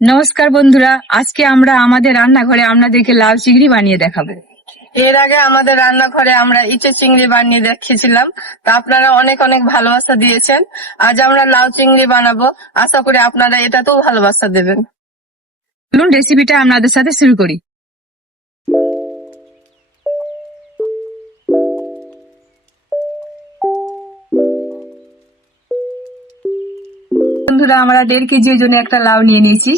নমস্কার বন্ধুরা আজকে আমরা আমাদের রান্নাঘরে আপনাদেরকে লাউ চিংড়ি বানিয়ে দেখাবো। এর আগে আমাদের রান্নাঘরে আমরা ইচে চিংড়ি বানিয়ে দেখিয়েছিলাম তা আপনারা অনেক অনেক ভালোবাসা দিয়েছেন। আজ আমরা লাউ চিংড়ি বানাবো। আশা করি আপনারা এটাতেও ভালোবাসা দেবেন। চলুন রেসিপিটা আপনাদের সাথে শুরু করি। বন্ধুরা আমরা দেড় কেজি জন্য একটা লাউ নিয়ে নিয়েছি।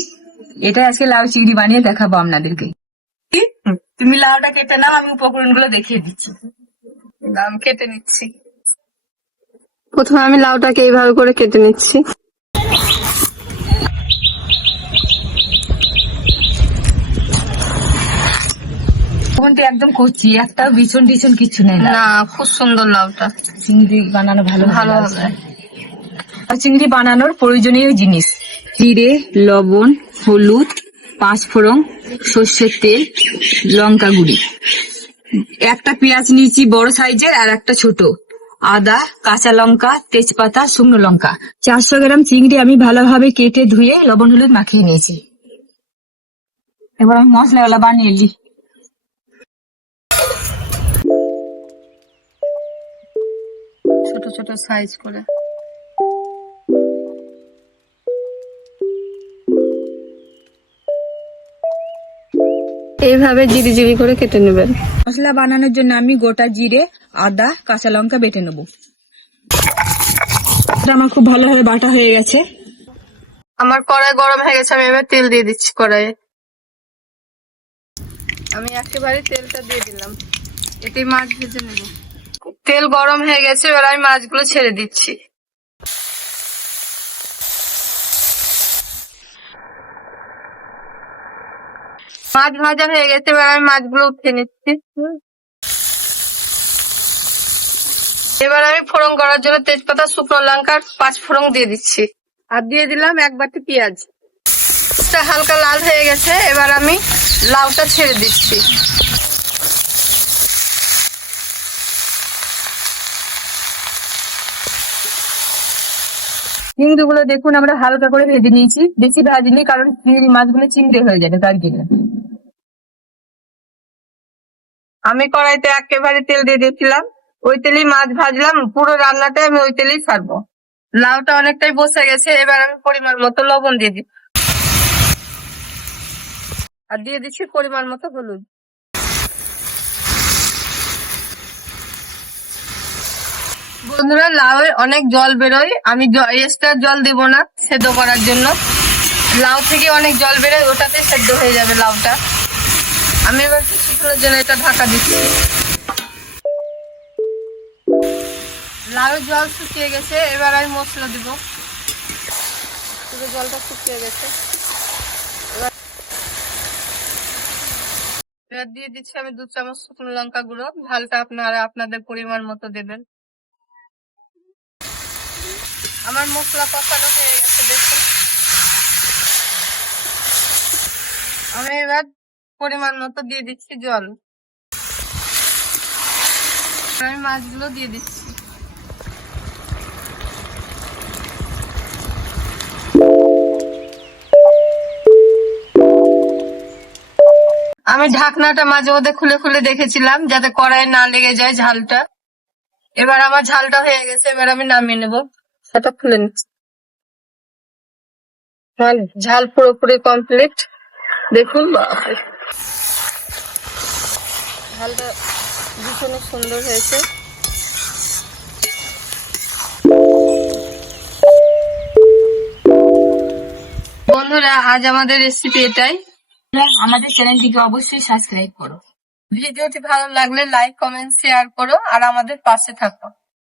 এটা আজকে লাউ চিংড়ি বানিয়ে দেখাবো আপনাদেরকে। তুমি লাউটা কেটে নাও আমি উপকরণগুলো দেখিয়ে দিচ্ছি। দাম কেটে নিচ্ছি। প্রথমে আমি লাউটাকে এইভাবে করে কেটে নিচ্ছি। ফোনটি একদম করছি একটাও বিছন টিছন কিছু নেই। না খুব সুন্দর লাউটা। চিংড়ি বানানো ভালো ভালো হবে। চিংড়ি বানানোর প্রয়োজনীয় জিনিস। জিরে লবণ হলুদ পাঁচফোড়ন সর্ষের তেল লঙ্কা গুঁড়ি। একটা পেঁয়াজ নিয়েছি বড় সাইজের আর একটা ছোট। আদা কাঁচা লঙ্কা তেজপাতা শুকনো লঙ্কা। চারশো গ্রাম চিংড়ি আমি ভালোভাবে কেটে ধুয়ে লবণ হলুদ মাখিয়ে নিয়েছি। এবার আমি মশলাগুলো বানিয়ে নিই। ছোট ছোট সাইজ করে। এইভাবে জিরি জিরি করে কেটে নেবেন। মশলা বানানোর জন্য আমি গোটা জিরে আদা কাঁচা লঙ্কা বেটে নেব। আমার খুব ভালোভাবে বাটা হয়ে গেছে। আমার কড়াই গরম হয়ে গেছে আমি এবার তেল দিয়ে দিচ্ছি কড়াইয়ে। আমি একেবারে তেলটা দিয়ে দিলাম। এতে মাছ ভেজে নেব। তেল গরম হয়ে গেছে এবার আমি মাছগুলো ছেড়ে দিচ্ছি। মাছ ভাজা হয়ে গেছে এবার আমি মাছগুলো উঠিয়ে নিচ্ছি। এবার আমি ফোড়ন করার জন্য তেজপাতা শুকনো লঙ্কা পাঁচ ফোড়ন দিয়ে দিচ্ছি। আর দিয়ে দিলাম এক বাটি পেঁয়াজ। হালকা লাল হয়ে গেছে এবার আমি লাউটা ছেড়ে দিচ্ছি। চিংড়িগুলো দেখুন আমরা হালকা করে ভেজে নিয়েছি। বেশি ভাজিনি কারণ চিংড়ি মাছগুলো চিংড়ে হয়ে যাবে তার জন্য। আমি কড়াইতে একেবারে তেল দিয়ে দিয়েছিলাম। ওই তেলেই মাছ ভাজলাম, পুরো রান্নাটাই আমি ওই তেলেই ছাড়বো। লাউটা অনেকটাই বসে গেছে, এবার আমি পরিমাণ মতো লবণ দিয়ে দিই। আর দিয়ে দিচ্ছি পরিমাণ মতো হলুদ। বন্ধুরা, লাউয়ে অনেক জল বেরোয়। আমি এক্সট্রা জল দেব না সেদ্ধ করার জন্য। লাউ থেকে অনেক জল বেরোয় ওটাতে সেদ্ধ হয়ে যাবে লাউটা। আমি এবার কিছুক্ষণের জন্য এটা ঢাকা দিচ্ছি। লাউ জল শুকিয়ে গেছে, এবার আমি মশলা দিব। পুরো জলটা শুকিয়ে গেছে। এবার দিয়ে দিচ্ছি আমি দু চামচ শুকনো লঙ্কা গুঁড়ো। ঝালটা আপনারা আপনাদের পরিমাণ মতো দেবেন। আমার মশলা কষানো হয়ে গেছে, দেখুন। আমি এবার পরিমাণ মতো দিয়ে দিচ্ছি জল। আমি মাছগুলো দিয়ে দিচ্ছি। আমি ঢাকনাটা মাঝে মধ্যে খুলে খুলে দেখেছিলাম, যাতে কড়াই না লেগে যায় ঝালটা। এবার আমার ঝালটা হয়ে গেছে, এবার আমি নামিয়ে নেব। সেটা খুলে নিচ্ছি। ঝাল পুরোপুরি কমপ্লিট দেখুন বাপরে। ঝালটা ভীষণ সুন্দর হয়েছে। বন্ধুরা, আজ আমাদের রেসিপি এটাই। আমাদের চ্যানেলটিকে অবশ্যই সাবস্ক্রাইব করো। ভিডিওটি ভালো লাগলে লাইক কমেন্ট শেয়ার করো আর আমাদের পাশে থাকো।